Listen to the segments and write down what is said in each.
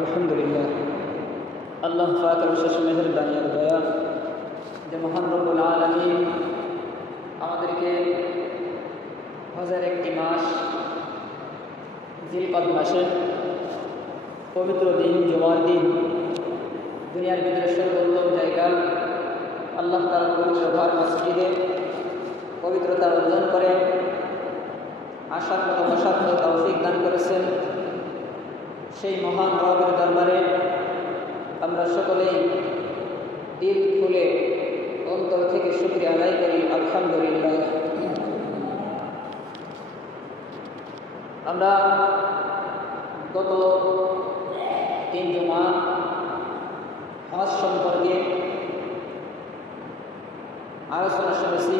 আলহামদুলিল্লাহ, আল্লাহ পাকের বিশেষ মেহেরবানি আর দয়া যে মহান রব্বুল আলামিন আমাদেরকে হজের একটি মাস জিলকদ মাসে পবিত্র দিন জুমার দিন দুনিয়ার ভিতরে সর্বোত্তম জায়গা আল্লাহ তাআলার পবিত্র ঘর মসজিদে পবিত্রতা অর্জন করে আসার মতো বসার মতো তৌফিক দান করেছেন। সেই মহান রবের দরবারে আমরা সকলেই দিল খুলে অন্তর থেকে শুকরিয়া আদায় করি। আলহামদুলিল্লাহ, আমরা গত 3 জুমা হজ সম্পর্কে আলোচনা শুনেছি।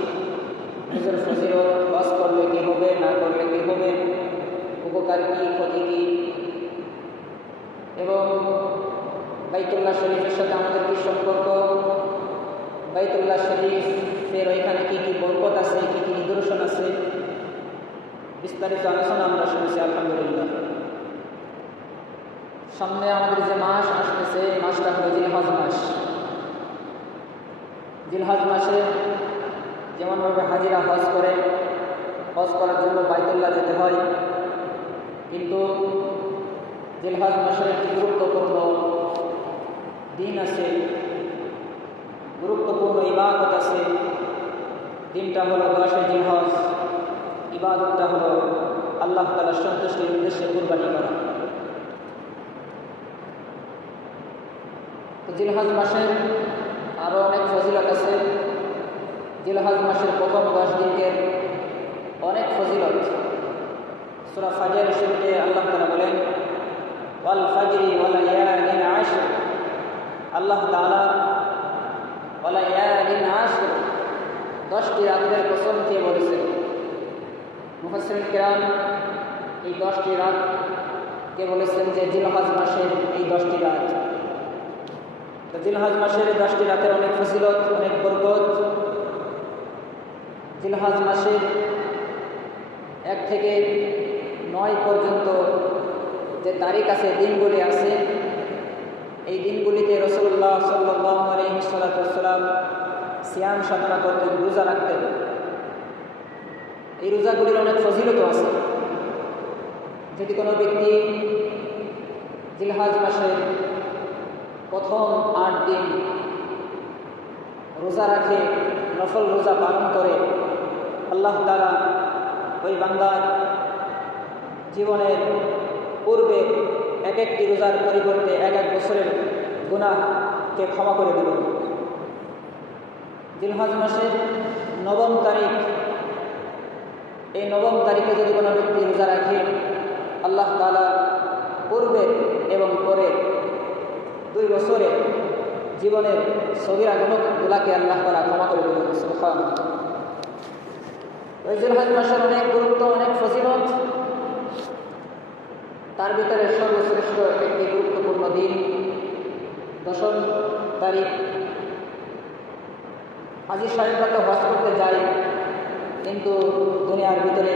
নিজের ফজিলত, হজ করলে কী হবে, না করলে কী হবে, উপকার কী, ক্ষতি কী, এবং বাইতুল্লাহ শরীফের সাথে আমাদের কী সম্পর্ক, বাইতুল্লাহ শরীফের ওইখানে কী কী বরকত আছে, কী কী নিদর্শন আছে, বিস্তারিত আলোচনা আমরা শুনেছি। আলহামদুলিল্লাহ, সামনে আমাদের যে মাস আসতেছে এই মাসটা হলো জিলহজ মাস। জিলহজ মাসে যেমনভাবে হাজিরা হজ করে, হজ করার জন্য বাইতুল্লাহ যেতে হয়, কিন্তু জিলহজ মাসের একটি গুরুত্বপূর্ণ দিন আছে, গুরুত্বপূর্ণ ইবাদত আছে। দিনটা হলো 10 জিলহজ। ইবাদতটা হলো আল্লাহ তাআলার সন্তুষ্টির উদ্দেশ্যে কুরবানি করা। তো জিলহজ মাসের আরও অনেক ফজিলত আছে। জিলহজ মাসের প্রথম 10 দিনের অনেক ফজিলত। সূরা ফাজরের শুরুতে আল্লাহ তাআলা বলেন, ওয়াল ফাজরি ওয়া লায়ালিন আশর। আল্লাহ তাআলা ওয়া লায়ালিন আশর 10টি রাতের কসম খেয়ে বলেছেন। মুফাসসিরিন কিরাম এই 10টি রাতকে বলেছেন যে জিলহজ মাসের এই 10টি রাত। তো জিলহজ মাসের এই 10টি রাতের অনেক ফজিলত, অনেক বরকত। জিলহজ মাসের 1 থেকে 9 পর্যন্ত যে তারিখ আছে, দিনগুলি আছে, এই দিনগুলিতে রাসূলুল্লাহ সাল্লাল্লাহু আলাইহি ওয়াসাল্লাম সিয়াম সাধনা করতেন, রোজা রাখতেন। এই রোজাগুলির অনেক ফজিলত আছে। যদি কোনো ব্যক্তি জিলহজ মাসের প্রথম 8 দিন রোজা রাখে, নফল রোজা পালন করে, আল্লাহ তাআলা ওই বান্দার জীবনের পূর্বে এক একটি রোজার পরিবর্তে 1 বছরের গুনাহকে ক্ষমা করে দেবেন। জিলহজ মাসের 9 তারিখ, এই 9 তারিখে যদি কোনো ব্যক্তি রোজা রাখে, আল্লাহ তাআলা পূর্বে এবং পরে 2 বছরে জীবনের সগীরা গুনাহগুলোকে আল্লাহ তাআলা ক্ষমা করে দেবেন। সুবহানাল্লাহ। ওই জিলহজ মাসের অনেক গুরুত্ব, অনেক ফজিলত। তার ভিতরে সর্বশ্রেষ্ঠ একটি গুরুত্বপূর্ণ দিন 10 তারিখ। হাজী সাহেবরা তো হজ করতে যায়, কিন্তু দুনিয়ার ভিতরে,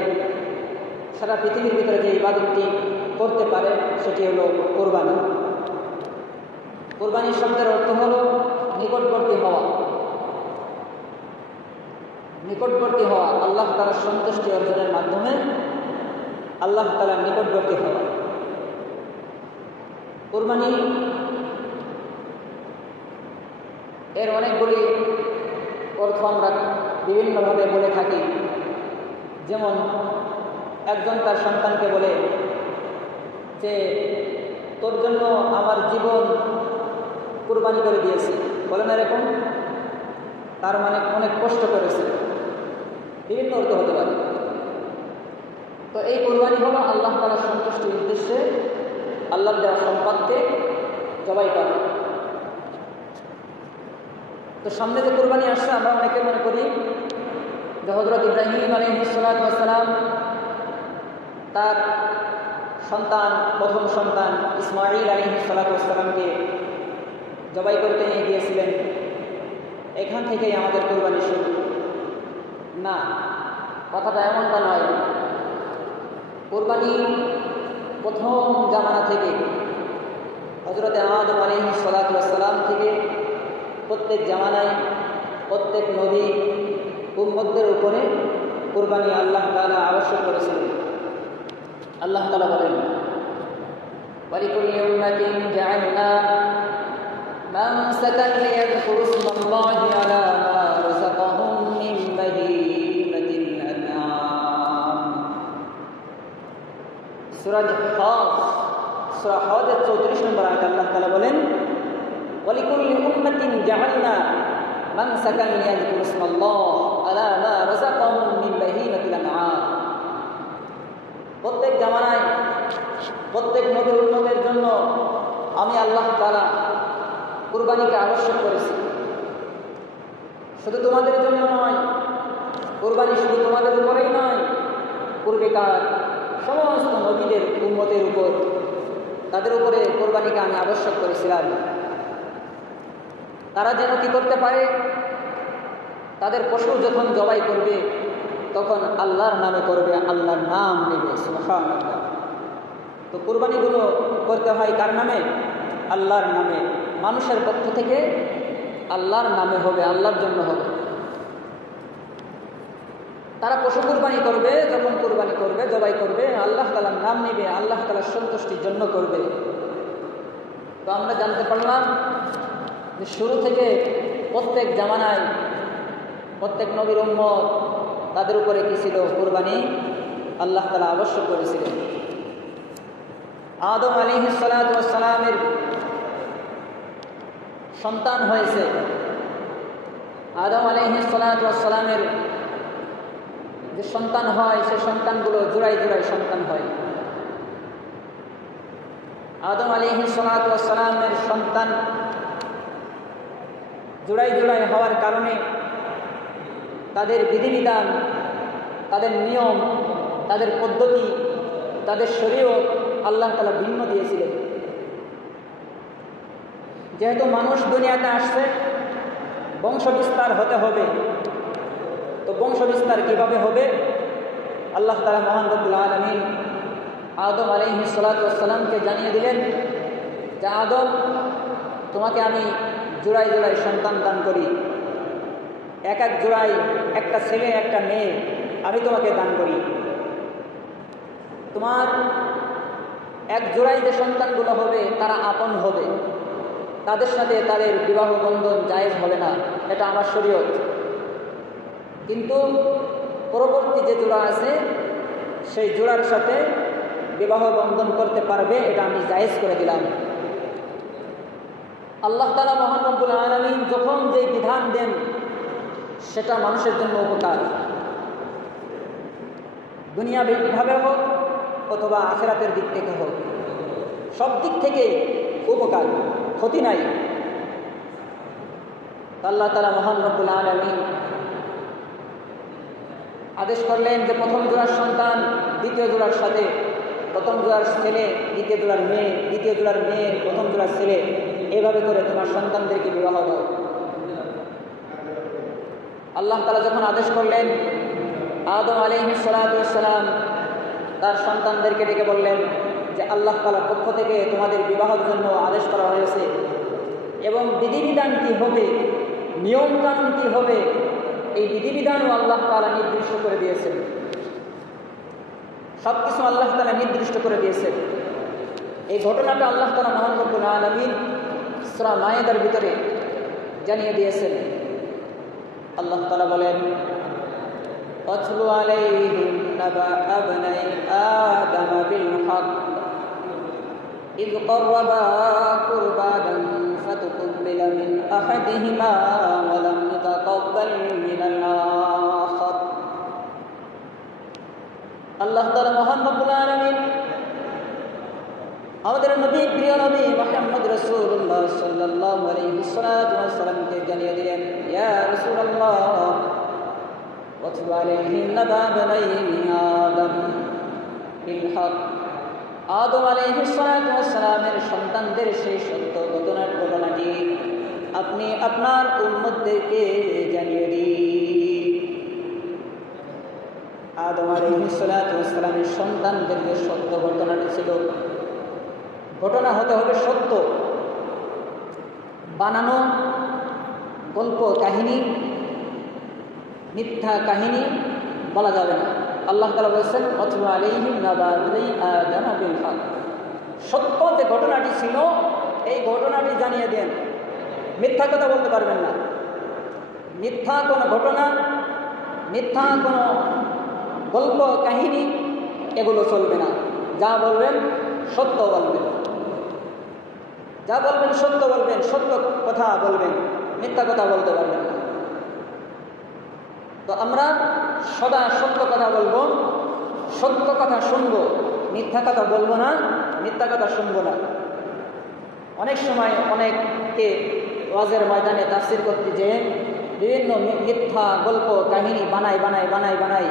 সারা পৃথিবীর ভিতরে যে ইবাদতটি করতে পারে সেটি হলো কোরবানি। কোরবানি শব্দের অর্থ হলো নিকটবর্তী হওয়া। নিকটবর্তী হওয়া, আল্লাহ তাআলার সন্তুষ্টি অর্জনের মাধ্যমে আল্লাহ তাআলার নিকটবর্তী হওয়া। কোরবানি এর অনেকগুলি অর্থ আমরা বিভিন্নভাবে বলে থাকি। যেমন একজন তার সন্তানকে বলে যে তোর জন্য আমার জীবন কুরবানি করে দিয়েছে, বলে না এরকম? তার মানে অনেক কষ্ট করেছে। বিভিন্ন অর্থ হতে পারে। তো এই কোরবানি হলো আল্লাহ তাআলার সন্তুষ্টির উদ্দেশ্যে আল্লাহর দেওয়া সম্পদকে জবাই করা। তো সামনে যে কোরবানি আসছে, আমরা অনেকে মনে করি যে হযরত ইব্রাহিম আলাইহিস সালাম তার সন্তান, প্রথম সন্তান ইসমাঈল আলাইহিস সালামকে জবাই করতে নিয়ে গিয়েছিলেন, এখান থেকেই আমাদের কোরবানি শুরু। না, কথাটা এমনটা নয়। কোরবানি প্রথম জামানা থেকে হযরতে আদম আলাইহিস সালাতু ওয়াস সালাম থেকে প্রত্যেক জামানায় প্রত্যেক নবী উম্মতদের উপরে কুরবানি আল্লাহ তাআলা আবশ্যক করেছিলেন। আল্লাহ তাআলা বলেন, ওয়ালিকুল্লি উম্মাতিন জাআলনা মানসাকান লিয়াযকুরু ইসমাল্লাহি আলা মা রাযাকাহুম মিন বাহিমাতিল আনআম। সূরা হজের 34 নম্বর আয়াতে আল্লাহ তাআলা বলেন, ওয়ালিকুল্লি উম্মাতিন জাআলনা মানসাকান লিয়াযকুরু ইসমাল্লাহি আলা মা রাযাকাহুম মিন বাহিমাতিল আনআম। প্রত্যেক জামানায় প্রত্যেক নবীর উম্মতের জন্য আমি আল্লাহ তাআলা কুরবানিকে আবশ্যক করেছি। শুধু তোমাদের জন্য নয়, কুরবানি শুধু তোমাদের উপরেই নয়, পূর্বেকার সমস্ত নবীদের উম্মতের উপর, তাদের উপরে কুরবানিকে আমি আবশ্যক করেছিলাম। তারা যেন কি করতে পারে, তাদের পশু যখন জবাই করবে তখন আল্লাহর নামে করবে, আল্লাহর নাম নেবে। সুবহানাল্লাহ। তো কুরবানিগুলো করতে হয় কার নামে? আল্লাহর নামে। মানুষের পক্ষ থেকে আল্লাহর নামে হবে, আল্লাহর জন্য হবে। তারা পশু কুরবানি করবে, যখন কুরবানি করবে, জবাই করবে, আল্লাহ তাআলার নাম নেবে, আল্লাহ তাআলার সন্তুষ্টির জন্য করবে। তো আমরা জানতে পারলাম যে শুরু থেকে প্রত্যেক জামানায় প্রত্যেক নবীর উম্মত তাদের উপরে কি ছিল? কুরবানি আল্লাহ তাআলা আবশ্যক করেছিলেন। আদম আলাইহিস সালাতু ওয়াস সালামের সন্তান হয়েছে। আদম আলাইহিস সালাতু ওয়াস সালামের যে সন্তান হয়, সে সন্তানগুলো জোড়ায় জোড়ায় সন্তান হয়। আদম আলাইহিস সালাতু ওয়াস সালামের সন্তান জোড়ায় জোড়ায় হওয়ার কারণে তাদের বিধিবিধান, তাদের নিয়ম, তাদের পদ্ধতি, তাদের শরীয়ত আল্লাহ তাআলা ভিন্ন দিয়েছিলেন। যেহেতু মানুষ দুনিয়াতে আসছে, বংশ বিস্তার হতে হবে। তো বংশ বিস্তার কীভাবে হবে? আল্লাহ তাআলা মহান রব্বুল আলামিন আদম আলাইহিস সালাতু ওয়াস সালামকে জানিয়ে দিলেন যে আদম, তোমাকে আমি জোড়ায় জোড়ায় সন্তান দান করি। এক এক জোড়ায় একটা ছেলে একটা মেয়ে আমি তোমাকে দান করি। তোমার এক জোড়ায় যে সন্তানগুলো হবে তারা আপন হবে, তাদের সাথে তাদের বিবাহ বন্ধন জায়েজ হবে না, এটা আমার শরীয়ত। কিন্তু পরবর্তী যে জোড়া আছে সেই জোড়ার সাথে বিবাহ বন্ধন করতে পারবে, এটা আমি জায়েজ করে দিলাম। আল্লাহ তাআলা মহান রব্বুল আলামিন যখন যে বিধান দেন সেটা মানুষের জন্য উপকার, দুনিয়াভিভাবে হোক অথবা আখিরাতের দিক থেকে হোক, সব দিক থেকে উপকার, ক্ষতি নাই। আল্লাহ তাআলা মহান রব্বুল আলামিন আদেশ করলেন যে প্রথম জোড়ার সন্তান দ্বিতীয় জোড়ার সাথে, প্রথম জোড়ার ছেলে দ্বিতীয় জোড়ার মেয়ে, দ্বিতীয় জোড়ার মেয়ে প্রথম জোড়ার ছেলে, এভাবে করে তোমার সন্তানদেরকে বিবাহ দাও। আল্লাহ তাআলা যখন আদেশ করলেন, আদম আলাইহিস সালাতু ওয়াস সালাম তার সন্তানদেরকে ডেকে বললেন যে আল্লাহ তাআলার পক্ষ থেকে তোমাদের বিবাহের জন্য আদেশ করা হয়েছে এবং বিধিবিধান কী হবে, নিয়ম কানুন কী হবে, এই বিধিবিধানও আল্লাহ তাআলা নির্দিষ্ট করে দিয়েছেন। সব কিছু আল্লাহ তাআলা নির্দিষ্ট করে দিয়েছেন। এই ঘটনাটা আল্লাহ তাআলা মহান রব্বুল আলামিন সূরা মায়েদার ভিতরে জানিয়ে দিয়েছেন। আল্লাহ তাআলা বলেন, ওয়াতলু আলাইহিম নাবা আবনাই আদম বিল হক ইয ক্বাররাবা কুরবানান ফাতুকবিলা মিন আহাদিহিমা ওয়া লাম ইতাকাব্বাল মিনাল আখার। আল্লাহ তাআলা মহান রব্বুল আলামিন আমাদের নবী, প্রিয় নবী মুহাম্মদ রাসূলুল্লাহ সাল্লাল্লাহু আলাইহি ওয়াসাল্লামকে জানিয়ে দিলেন, ইয়া রাসূলুল্লাহ ওয়াতলু আলাইহিম নাবা বানাই আদম বিল হক। আদম আলাইহিস সালাতু ওয়াস সালামের সন্তানদের সেই সত্য ঘটনাটি আপনি আপনার উম্মতদেরকে জানিয়ে দিন। আদম আলাইহিস সালাতু ওয়াস সালামের সন্তানদের যে সত্য ঘটনাটি ছিল, ঘটনা হতে হবে সত্য, বানানো গল্প কাহিনী, মিথ্যা কাহিনী বলা যাবে না। আল্লাহ তাআলা বলেছেন ওয়াতলু আলাইহিম নাবা বনি আদম বিল হক, সত্য যে ঘটনাটি ছিল এই ঘটনাটি জানিয়ে দেন, মিথ্যা কথা বলতে পারবেন না। মিথ্যা কোনো ঘটনা, মিথ্যা কোনো গল্প কাহিনী এগুলো চলবে না। যা বলবেন সত্য বলবেন, যা বলবেন সত্য বলবেন, সত্য কথা বলবেন, মিথ্যা কথা বলতে পারবেন না। তো আমরা সদা সত্য কথা বলবো, সত্য কথা শুনবো, মিথ্যা কথা বলবো না, মিথ্যা কথা শুনবো না। অনেক সময় অনেককে ওয়াজের ময়দানে তাফসীর করতে যেয়ে বিভিন্ন মিথ্যা গল্প কাহিনী বানায়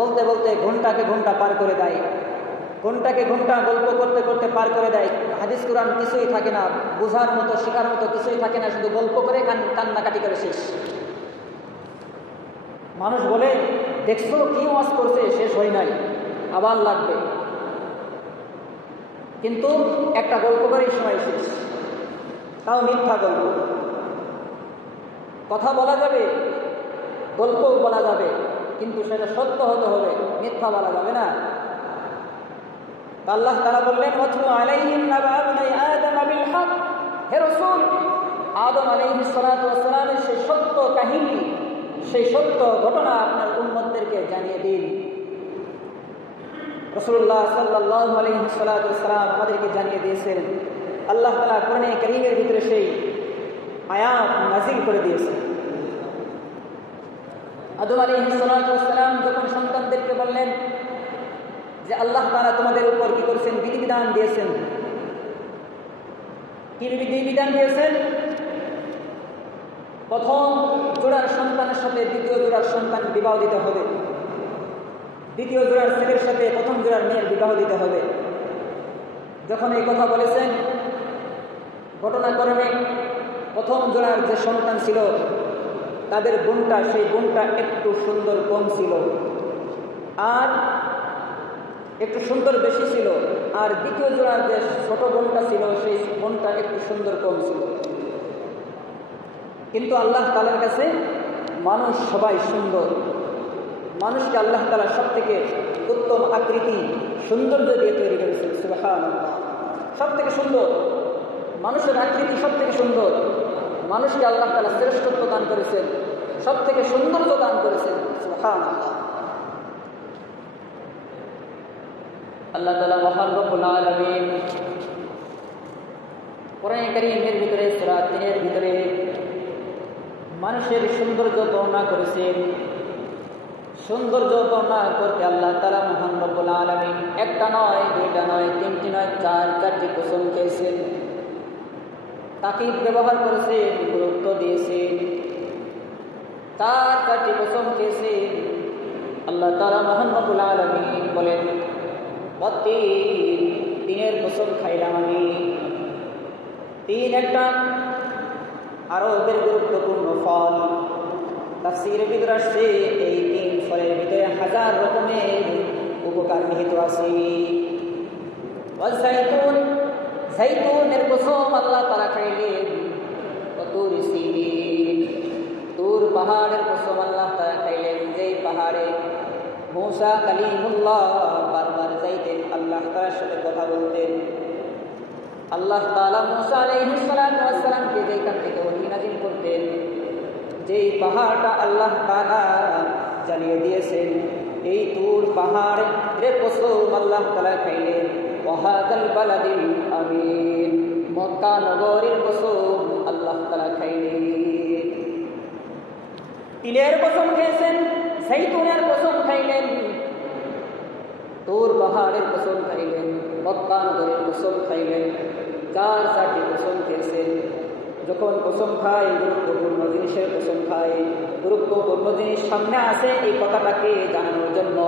বলতে বলতে ঘন্টাকে ঘন্টা পার করে দেয়, ঘন্টাকে ঘন্টা গল্প করতে করতে পার করে দেয়। হাদিস কুরআন কিছুই থাকে না, বোঝার মতো শেখার মতো কিছুই থাকে না, শুধু গল্প করে কান্নাকাটি করে শেষ। মানুষ বলে দেখছো কি ওয়াজ করছে, শেষ হয় নাই, আবার লাগবে, কিন্তু একটা গল্প করেই সময় শেষ, তাও মিথ্যা গল্প। কথা বলা যাবে, গল্পও বলা যাবে, কিন্তু সেটা সত্য হতে হবে, মিথ্যা বলা যাবে না। আল্লাহ তাআলা বললেন ওয়াতলু আলাইহিম নাবা বনি আদম বিল হক, হে রাসূল আদম আলাইহিস সালাতু ওয়াস সালামের সেই সত্য কাহিনী, সেই সত্য ঘটনা আপনার উম্মতদেরকে জানিয়ে দিন। রাসূলুল্লাহ সাল্লাল্লাহু আলাইহি ওয়াসাল্লাম আমাদেরকে জানিয়ে দিয়েছেন। আল্লাহ তাআলা কোরআনে কারীমের ভিতরে সেই আয়াত নাযিল করে দিয়েছেন। আদম আলাইহিস সালাম যখন সন্তানদেরকে বললেন যে আল্লাহ তাআলা তোমাদের উপর কি করেছেন, বিধিবিধান দিয়েছেন। কি বিধিবিধান দিয়েছেন? প্রথম জোড়ার সন্তানের সাথে দ্বিতীয় জোড়ার সন্তান বিবাহ দিতে হবে, দ্বিতীয় জোড়ার ছেলের সাথে প্রথম জোড়ার মেয়ের বিবাহ দিতে হবে। যখন এই কথা বলেছেন, ঘটনাক্রমে প্রথম জোড়ার যে সন্তান ছিল তাদের বোনটা, সেই বোনটা একটু সুন্দর কম ছিল, আর একটু সুন্দর বেশি ছিল, আর দ্বিতীয় জোড়ার যে ছোট বোনটা ছিল সেই বোনটা একটু সুন্দর কম ছিল। কিন্তু আল্লাহ তাআলার কাছে মানুষ সবাই সুন্দর, মানুষকে আল্লাহ তাআলা সব থেকে উত্তম আকৃতি সৌন্দর্য দিয়ে তৈরি করেছেন। সুবহানাল্লাহ, সব থেকে সুন্দর মানুষের আকৃতি, সব থেকে সুন্দর মানুষকে আল্লাহ তাআলা শ্রেষ্ঠত্ব দান করেছেন, সব থেকে সৌন্দর্য দান করেছেন। সুবহানাল্লাহ। আল্লাহ তাআলা মহান রব্বুল আলামিন কোরআনে কারীমের ভিতরে সূরা ৩ এর ভিতরে মানুষের সৌন্দর্য বর্ণনা করেছেন। সৌন্দর্য বর্ণনা করতে আল্লাহ তাআলা মহান রব্বুল আলামিন একটা নয়, দুইটা নয়, তিনটি নয়, চারটি কসম খেয়েছেন, তাকিদ ব্যবহার করেছেন, গুরুত্ব দিয়েছেন, চারটি কসম খেয়েছেন। আল্লাহ তাআলা মহান রব্বুল আলামিন বলেন তিনের কসম খাইলাম আমি। তিন একটা আরবের গুরুত্বপূর্ণ ফল। তাফসীরের ভিতরে আসছে এই তিন ফলের ভিতরে হাজার রকমের উপকার নিহিত আছে। জাইতুনের কসম আল্লাহ তাআলা খাইলেন। তুর সিনিন, তুর পাহাড়ের কসম আল্লাহ তাআলা খাইলেন, যেই পাহাড়ে মূসা কালিমুল্লাহ বারবার যাইতেন, আল্লাহ তাআলার সাথে কথা বলতেন। আল্লাহ তাআলা মূসা আলাইহিস সালাতু ওয়াস সালামকে যেখান থেকে ওহী নাযিল করতেন, যেই পাহাড়টা আল্লাহ তাআলা জ্বালিয়ে দিয়েছেন, এই তুর পাহাড়ের কসম আল্লাহ তাআলা খাইলেন। ওয়াহাদাল বালাদিল আমিন, মক্কা নগরীর কসম আল্লাহ তাআলা খাইলেন। তিলের কসম খেয়েছেন, জাইতুনের কসম খাইলেন, তুর পাহাড়ের কসম খাইলেন, মক্কা নগরীর কসম খাইলেন। চারটি কসম খেয়েছেন। যখন কসম খাই, গুরুত্বপূর্ণ জিনিসের কসম খাই, গুরুত্বপূর্ণ জিনিস সামনে আসে, এই কথাটাকে জানানোর জন্য,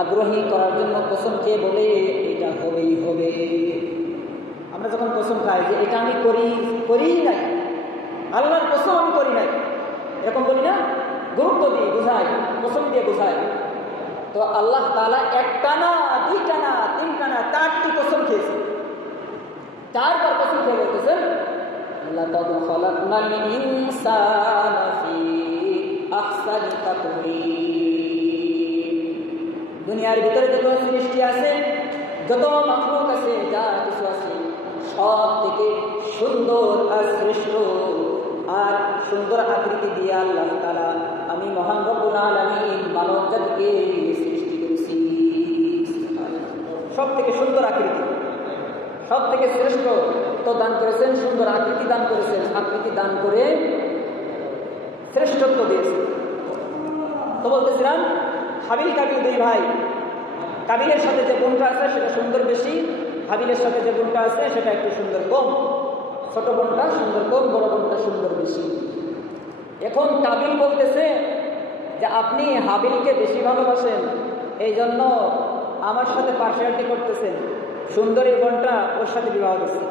আগ্রহী করার জন্য কসম খেয়ে বলে এটা হবেই হবে। আমরা যখন কসম খাই যে এটা আমি করি নাই, আল্লাহর কসম আমি করি নাই, এরকম বলি না, গুরুত্ব দিয়ে বোঝাই, কসম দিয়ে বোঝাই। তো আল্লাহ তাআলা একটা না, দুইটা না, তিনটা না, চারটি কসম খেয়েছে। চারবার কসম খেয়ে বলতেছেন লাকাদ খালাকনাল ইনসানা ফি আহসানি তাকওয়িম। দুনিয়ার ভিতরে যত সৃষ্টি আছে, যত মাখলুক আছে, যা কিছু আছে, সব থেকে সুন্দর আর শ্রেষ্ঠ আর সুন্দর আকৃতি দিয়ে আল্লাহ তাআলা আমি মহান রব্বুল আলামিন মানব জাতিকে সৃষ্টি করেছি। সব থেকে সুন্দর আকৃতি, সব থেকে শ্রেষ্ঠ তো দান করেছেন, সুন্দর আকৃতি দান করেছেন, আকৃতি দান করে শ্রেষ্ঠত্ব দিয়েছেন। তো বলতেছিলাম হাবিল কাবিল দুই ভাই, কাবিলের সাথে যে গুণটা আছে সেটা সুন্দর বেশি, হাবিলের সাথে যে গুণটা আছে সেটা একটু সুন্দর কম। ছোট বোনটা সুন্দর কম, বড় বোনটা সুন্দর বেশি। এখন কাবিল বলতেছে যে আপনি হাবিলকে বেশি ভালোবাসেন, এই জন্য আমার সাথে পার্সিয়ালিটি করতেছেন, সুন্দরী বোনটা ওর সাথে বিবাহ করছে।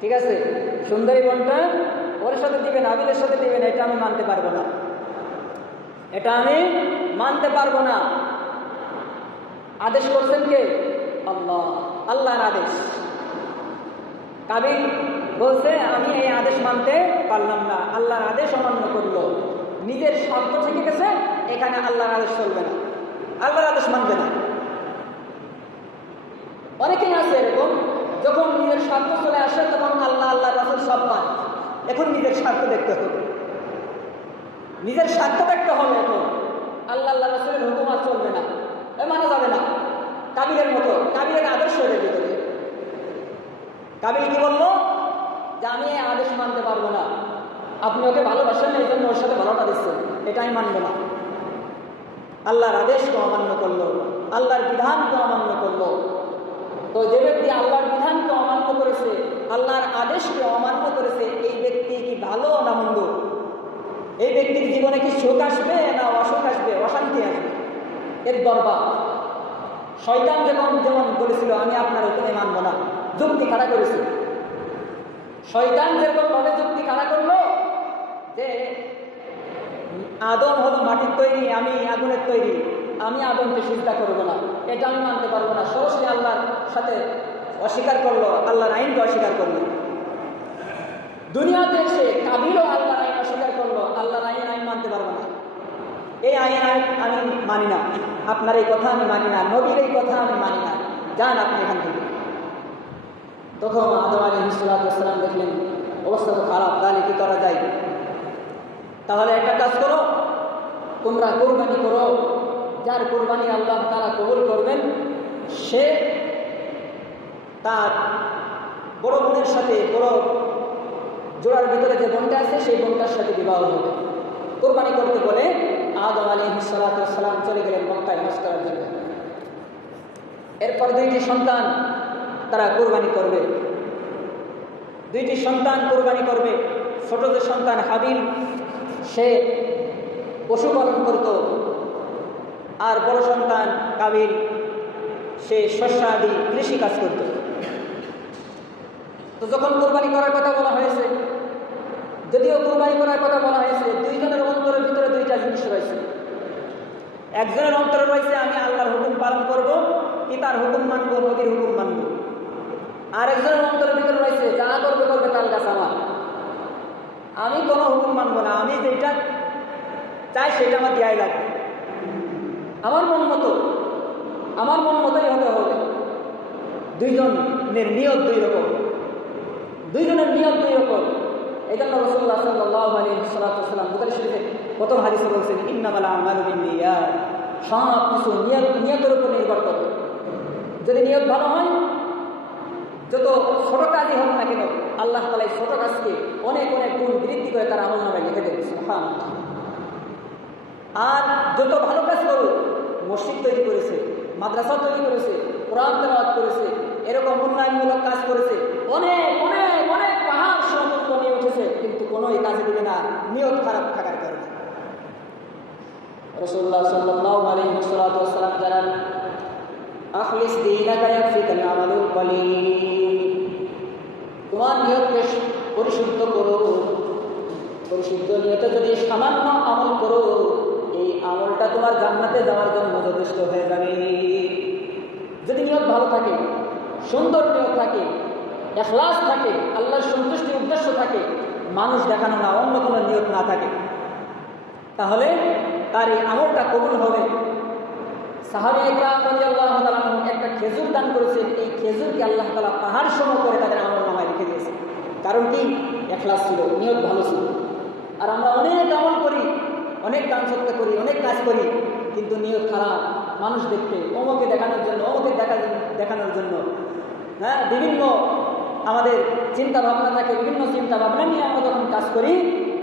ঠিক আছে, সুন্দরী বোনটা ওর সাথে দিবেন, হাবিলের সাথে দিবেন, এটা আমি মানতে পারবো না, এটা আমি মানতে পারবো না। আদেশ করছেন কে? আল্লাহ, আল্লাহর আদেশ। কাবিল বলছে আমি এই আদেশ মানতে পারলাম না, আল্লাহর আদেশ অমান্য করলো, নিজের স্বার্থ থেকে গেছে, এখানে আল্লাহর আদেশ চলবে না, আল্লাহর আদেশ মানবে না। অনেকেই আছে এরকম, যখন নিজের স্বার্থ চলে আসে তখন আল্লাহ আল্লাহ রাসূল সব পান। এখন নিজের স্বার্থ দেখতে হবে, নিজের স্বার্থ দেখতে হবে। এখন আল্লাহ আল্লাহ রাসূলের হুকুম আর চলবে না, মানা যাবে না। কাবিলের মতো, কাবিলের আদর্শ এর ভিতরে কাবিল কি বললো যে আমি এই আদেশ মানতে পারবো না, আপনি ওকে ভালোবাসেন এই জন্য ওর সাথে ভালোটা দিচ্ছেন, এটা আমি মানবো না। আল্লাহর আদেশকে অমান্য করলো, আল্লাহর বিধানকে অমান্য করলো। তো যে ব্যক্তি আল্লাহর বিধানকে অমান্য করেছে, আল্লাহর আদেশকে অমান্য করেছে, এই ব্যক্তি কি ভালো না মন্দ? এই ব্যক্তির জীবনে কি সুখ আসবে না অসুখ আসবে, অশান্তি আসবে, এর বরবাদ। শয়তান যেমন বলেছিল আমি আপনার ওখানে মানবো না, যুক্তি খাড়া করেছিল। শয়তান যেরকম ভাবে যুক্তি খাড়া করলো যে আদম হলো মাটির তৈরি, আমি আগুনের তৈরি, আমি আদমকে সিজদা করবো না, এটা আমি মানতে পারবো না, সরাসরি আল্লাহর সাথে অস্বীকার করলো, আল্লাহর আইনকে অস্বীকার করলো। দুনিয়াতে এসে কাবিলও আল্লাহর আইন অস্বীকার করলো, আল্লাহর আইন আমি মানতে পারবো না, এই আইন আমি মানি না, আপনার এই কথা আমি মানি না, নবীর এই কথা আমি মানি না, যান আপনি এখান থেকে। তখন আদম আলাইহিস সালাম দেখলেন অবস্থা তো খারাপ, তাহলে কি করা যায়? তাহলে একটা কাজ করো, তোমরা কোরবানি করো, যার কোরবানি আল্লাহ তাআলা কবুল করবেন সে তার বড় বোনের সাথে, বড় জোড়ার ভিতরে যে বোনটা আছে সেই বোনটার সাথে বিবাহ হবে। কোরবানি করতে বলে আদম আলাইহিস সালাম চলে গেলেন মক্কায় হজ করার জন্য। এরপর দুইটি সন্তান তারা কোরবানি করবে, দুইটি সন্তান কোরবানি করবে। ছোট যে সন্তান হাবিল সে পশুপালন করত, আর বড় সন্তান কাবিল সে শস্য আদি কৃষি কাজ করত। তো যখন কোরবানি করার কথা বলা হয়েছে, যদিও কোরবানি করার কথা বলা হয়েছে, দুইজনের অন্তরের ভিতরে দুইটা জিনিস রয়েছে। একজনের অন্তরে রয়েছে আমি আল্লাহর হুকুম পালন করব, পিতার হুকুম মানব, নবীর হুকুম মানব। আর একজনের অন্তরের ভিতরে রয়েছে যা করবে করবে তাল গাছ আমার, আমি কোনো হুকুম মানবো না, আমি যেটা চাই সেটা আমার দেয়াই লাগবে, আমার মন মতো, আমার মন মতোই হতে হবে। দুইজনের নিয়ত দুই রকম, দুইজনের নিয়ত দুই রকম। এই জন্য রাসূলুল্লাহ সাল্লাল্লাহু আলাইহি ওয়াসাল্লাম বুখারী শরীফে প্রথম হাদিসে বলছেন ইন্নামাল আমালু বিন্নিয়াত, সব কিছু নিয়তের উপর নির্ভর করে। যদি নিয়ত ভালো হয়, যত ছোট কাজই হোক না কেন আল্লাহ তাআলা এই ছোট কাজকে অনেক অনেক গুণ বৃদ্ধি করে তার আমলনামায় লিখে দেবেন। সুবহানাল্লাহ। আর যত ভালো কাজ করুক, মসজিদ তৈরি করেছে, মাদ্রাসা তৈরি করেছে, কোরআন তেলাওয়াত করেছে, এরকম উন্নয়নমূলক কাজ করেছে, অনেক অনেক অনেক পাহাড় সমুদ্র নিয়ে উঠেছে, কিন্তু কোনো এই কাজে দিবে না নিয়ত খারাপ থাকার কারণে। রাসূলুল্লাহ সাল্লাল্লাহু আলাইহি ওয়াসাল্লাম জানান আখলিস দীনাকা ইয়াকফিকাল আমালুল কলিল, তোমার নিয়তকে পরিশুদ্ধ করো, পরিশুদ্ধ নিয়তে যদি সামান্য আমল করো এই আমলটা তোমার জান্নাতে যাওয়ার জন্য যথেষ্ট হয়ে যাবে। যদি নিয়ত ভালো থাকে, সুন্দর নিয়ত থাকে, ইখলাস থাকে, আল্লাহর সন্তুষ্টির উদ্দেশ্য থাকে, মানুষ দেখানো না, অন্য কোনো নিয়ত না থাকে, তাহলে তার এই আমলটা কবুল হবে। সাহাবী ইকরাম রাদিয়াল্লাহু তাআলা একটা খেজুর দান করেছেন, এই খেজুরকে আল্লাহ তাআলা পাহাড় সম করে তাদের আমলনামায় লিখে দিয়েছে। কারণ কি? ইখলাস ছিল, নিয়ত ভালো ছিল। আর আমরা অনেক আমল করি, অনেক দান সত্য করি, অনেক কাজ করি, কিন্তু নিয়ত খারাপ, মানুষ দেখতে, অমুকে দেখানোর জন্য, অমুকে দেখানোর জন্য, হ্যাঁ, বিভিন্ন আমাদের চিন্তা ভাবনা থাকে, বিভিন্ন চিন্তা ভাবনা নিয়ে আমরা যখন কাজ করি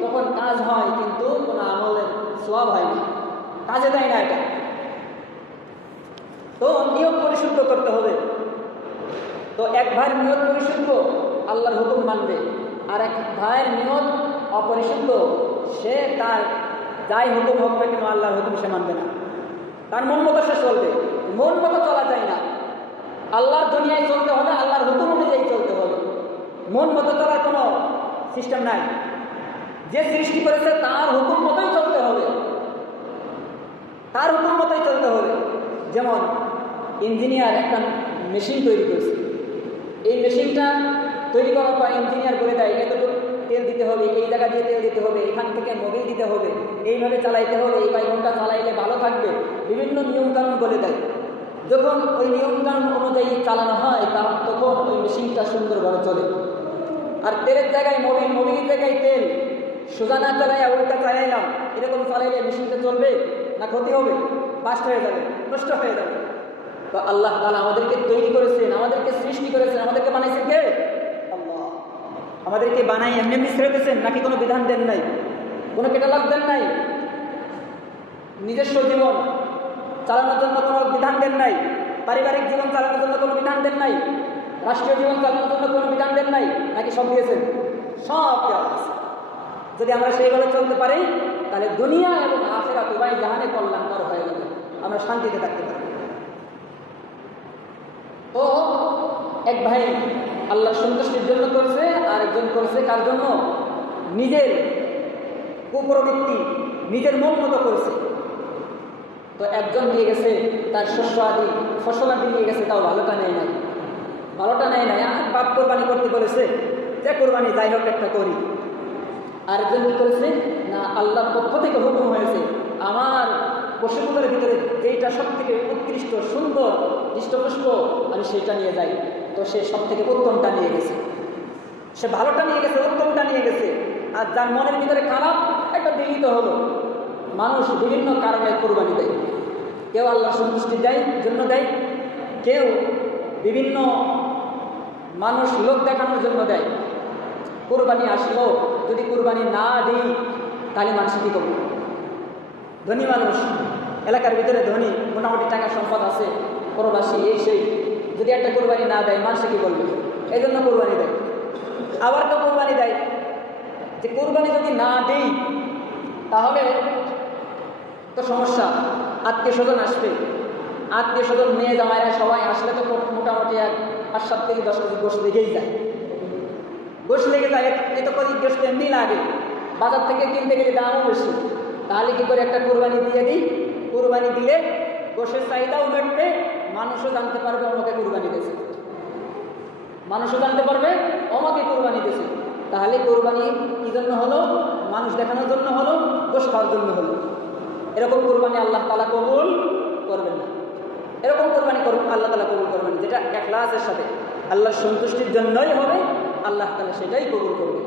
তখন কাজ হয়, কিন্তু কোনো আমলের সওয়াব হয় না, কাজে দেয় না এটা। তো নিয়ত পরিশুদ্ধ করতে হবে। তো এক ভাইয়ের নিয়ত পরিশুদ্ধ, আল্লাহর হুকুম মানবে, আর এক ভাইয়ের নিয়ত অপরিশুদ্ধ, সে তার যাই হুকুম হোক না কেন আল্লাহর হুকুম সে মানবে না, তার মন মতো সে চলবে। মন মতো চলা যায় না, আল্লাহর দুনিয়ায় চলতে হলে আল্লাহর হুকুম অনুযায়ী চলতে হবে, মন মতো চলার কোনো সিস্টেম নাই। যে সৃষ্টি করেছে তার হুকুম মতোই চলতে হবে, তার হুকুম মতোই চলতে হবে। যেমন ইঞ্জিনিয়ার একটা মেশিন তৈরি করেছে, এই মেশিনটা তৈরি করার পর ইঞ্জিনিয়ার বলে দেয় এতটুকু তেল দিতে হবে, এই জায়গা দিয়ে তেল দিতে হবে, এখান থেকে মোবিল দিতে হবে, এইভাবে চালাইতে হবে, এই কয়েক ঘন্টা চালাইলে ভালো থাকবে, বিভিন্ন নিয়মকানুন বলে দেয়। যখন ওই নিয়মকানুন অনুযায়ী চালানো হয় তখন ওই মেশিনটা সুন্দরভাবে চলে। আর তেলের জায়গায় মোবিল, মোবিলের জায়গায় তেল, সোজা না চালাইয়া উল্টা চালাইলাম, এরকম চালাইলে মেশিনটা চলবে না ক্ষতি হবে, বাস্ট হয়ে যাবে, নষ্ট হয়ে যাবে। তো আল্লাহ তাআলা আমাদেরকে তৈরি করেছেন, আমাদেরকে সৃষ্টি করেছেন, আমাদেরকে বানাইছেন কে? আল্লাহ। আমাদেরকে বানাই এমনি এমনি ছেড়ে দিয়েছেন নাকি? কোনো বিধান দেন নাই, কোনো ক্যাটালগ দেন নাই, নিজস্ব জীবন চালানোর জন্য কোনো বিধান দেন নাই, পারিবারিক জীবন চালানোর জন্য কোনো বিধান দেন নাই, রাষ্ট্রীয় জীবন চালানোর জন্য কোনো বিধান দেন নাই, নাকি সব দিয়েছেন? সব দেওয়া আছে। যদি আমরা সেইভাবে চলতে পারি তাহলে দুনিয়া এবং আখিরাত উভয় জাহানে কল্যাণকর হয়ে যাবে, আমরা শান্তিতে থাকতে পারি। তো এক ভাই আল্লাহর সন্তুষ্টির জন্য করছে, আর একজন করছে কার জন্য? নিজের কুপ্রবৃত্তি, নিজের মন মতো করছে। তো একজন নিয়ে গেছে তার শস্য আদি, ফসল আদি নিয়ে গেছে, তাও ভালোটা নেয় নাই, ভালোটা নেয় নাই, আর বাপ কোরবানি করতে বলেছে, যে কোরবানি যাই হোক একটা করি। আরেকজন কি করেছে? না, আল্লাহর পক্ষ থেকে হুকুম হয়েছে আমার পশুগুলোর ভিতরে যেইটা সব থেকে উৎকৃষ্ট, সুন্দর, হৃষ্টপুষ্ট, আমি সেইটা নিয়ে যাই। তো সে সব থেকে উত্তমটা নিয়ে গেছে, সে ভালোটা নিয়ে গেছে, উত্তমটা নিয়ে গেছে। আর যার মনের ভিতরে খারাপ, একটা দিলিত হলো। মানুষ বিভিন্ন কারণে কোরবানি দেয়, কেউ আল্লাহ সন্তুষ্টি দেয় জন্য দেয়, কেউ বিভিন্ন মানুষ লোক দেখানোর জন্য দেয়। কোরবানি আসলো, যদি কোরবানি না দিই তাহলে মানুষ কী করবে? ধনী মানুষ, এলাকার ভিতরে ধনী, মোটামুটি টাকা সম্পদ আছে, প্রবাসী, এই সেই, যদি একটা কোরবানি না দেয় মানুষ কী বলবে? এই জন্য কোরবানি দেয়। আবার কেউ কোরবানি দেয় যে কোরবানি যদি না দিই তাহলে তো সমস্যা, আত্মীয় স্বজন আসবে, আত্মীয় স্বজন, মেয়ে জামাইরা সবাই আসলে তো মোটামুটি 5-7 থেকে 10 কেজি গোশ লেগেই যায়, গোশ লেগে যায়। এত কেজি গোশ এমনি লাগে, বাজার থেকে কিনতে গেলে দামও বেশি। তাহলে কি করে একটা কোরবানি দিয়ে দিই? কোরবানি দিলে গোশের চাহিদাও ঘটবে, মানুষও জানতে পারবে আমাকে কোরবানি দিয়েছে, মানুষও জানতে পারবে আমাকে কোরবানি দিয়েছে। তাহলে কোরবানি কি জন্য হলো? মানুষ দেখানোর জন্য হলো, গোশ খাওয়ার জন্য হলো। এরকম কোরবানি আল্লাহ তাআলা কবুল করবেন না। এরকম কোরবানি আল্লাহ তাআলা কবুল করবেন, যেটা ইখলাসের সাথে আল্লাহর সন্তুষ্টির জন্যই হবে, আল্লাহ তাআলা সেটাই কবুল করবেন।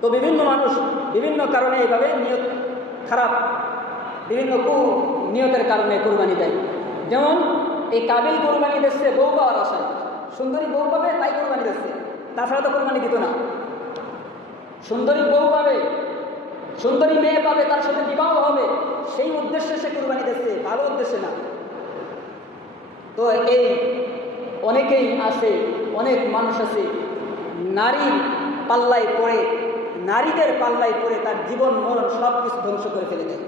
তো বিভিন্ন মানুষ বিভিন্ন কারণে এইভাবে নিয়ত খারাপ, বিভিন্ন নিয়তের কারণে কোরবানি দেয়। যেমন এই কাবিল কোরবানি দিচ্ছে বউ পাওয়ার আশায়, সুন্দরী বউ পাবে তাই কোরবানি দিচ্ছে, তাছাড়া তো কোরবানি দিত না। সুন্দরী বউ পাবে, সুন্দরী মেয়ে পাবে, তার সাথে বিবাহ হবে, সেই উদ্দেশ্যে সে কোরবানি দিচ্ছে, ভালো উদ্দেশ্যে না। তো এই অনেকেই আছে, অনেক মানুষ আছে নারীর পাল্লায় পড়ে, নারীদের পাল্লায় পড়ে তার জীবন মরণ সব কিছু ধ্বংস করে ফেলে দেয়।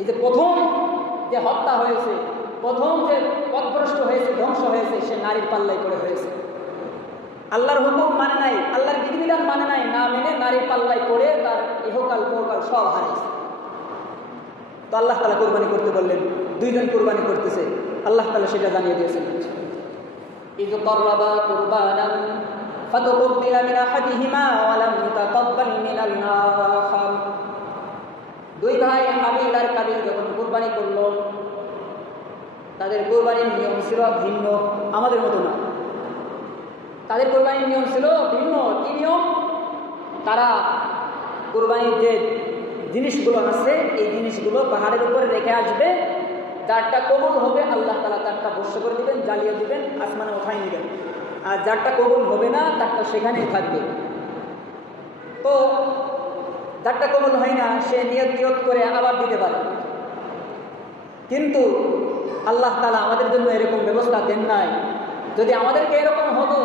এই যে প্রথম যে হত্যা হয়েছে, প্রথম যে পথভ্রষ্ট হয়েছে, ধ্বংস হয়েছে, সে নারীর পাল্লায় পড়ে হয়েছে। আল্লাহর হুকুম মানে নাই, আল্লাহর বিধিবিধান মানে নাই, না মেনে নারীর পাল্লায় পড়ে তার ইহকাল পরকাল সব হারিয়েছে। তো আল্লাহ তাআলা কোরবানি করতে বললেন, দুইজন কোরবানি করতেছে, আল্লাহ তাআলা সেটা জানিয়ে দিয়েছেন। إذ قربا قربانا فتقبل من أحدهما ولم يتقبل من الآخر। দুই ভাই হাবিল আর কাবিল যখন কুরবানি করলো, তাদের কুরবানির নিয়ম ছিল ভিন্ন, আমাদের মতো না। তাদের কুরবানির নিয়ম ছিল ভিন্ন। কি নিয়ম? তারা কুরবানির যে জিনিসগুলো আছে এই জিনিসগুলো পাহাড়ের উপরে রেখে আসবে, যারটা কবুল হবে আল্লাহ তাআলা তারটা বর্ষ করে দিবেন, জ্বালিয়ে দিবেন, আসমানে উঠাই নেবেন। আর যারটা কবুল হবে না তারটা সেখানেই থাকবে। তো যারটা কবুল হয় না সে নিয়ত করে আবার দিতে পারে, কিন্তু আল্লাহ তাআলা আমাদের জন্য এরকম ব্যবস্থা দেন নাই। যদি আমাদেরকে এরকম হতো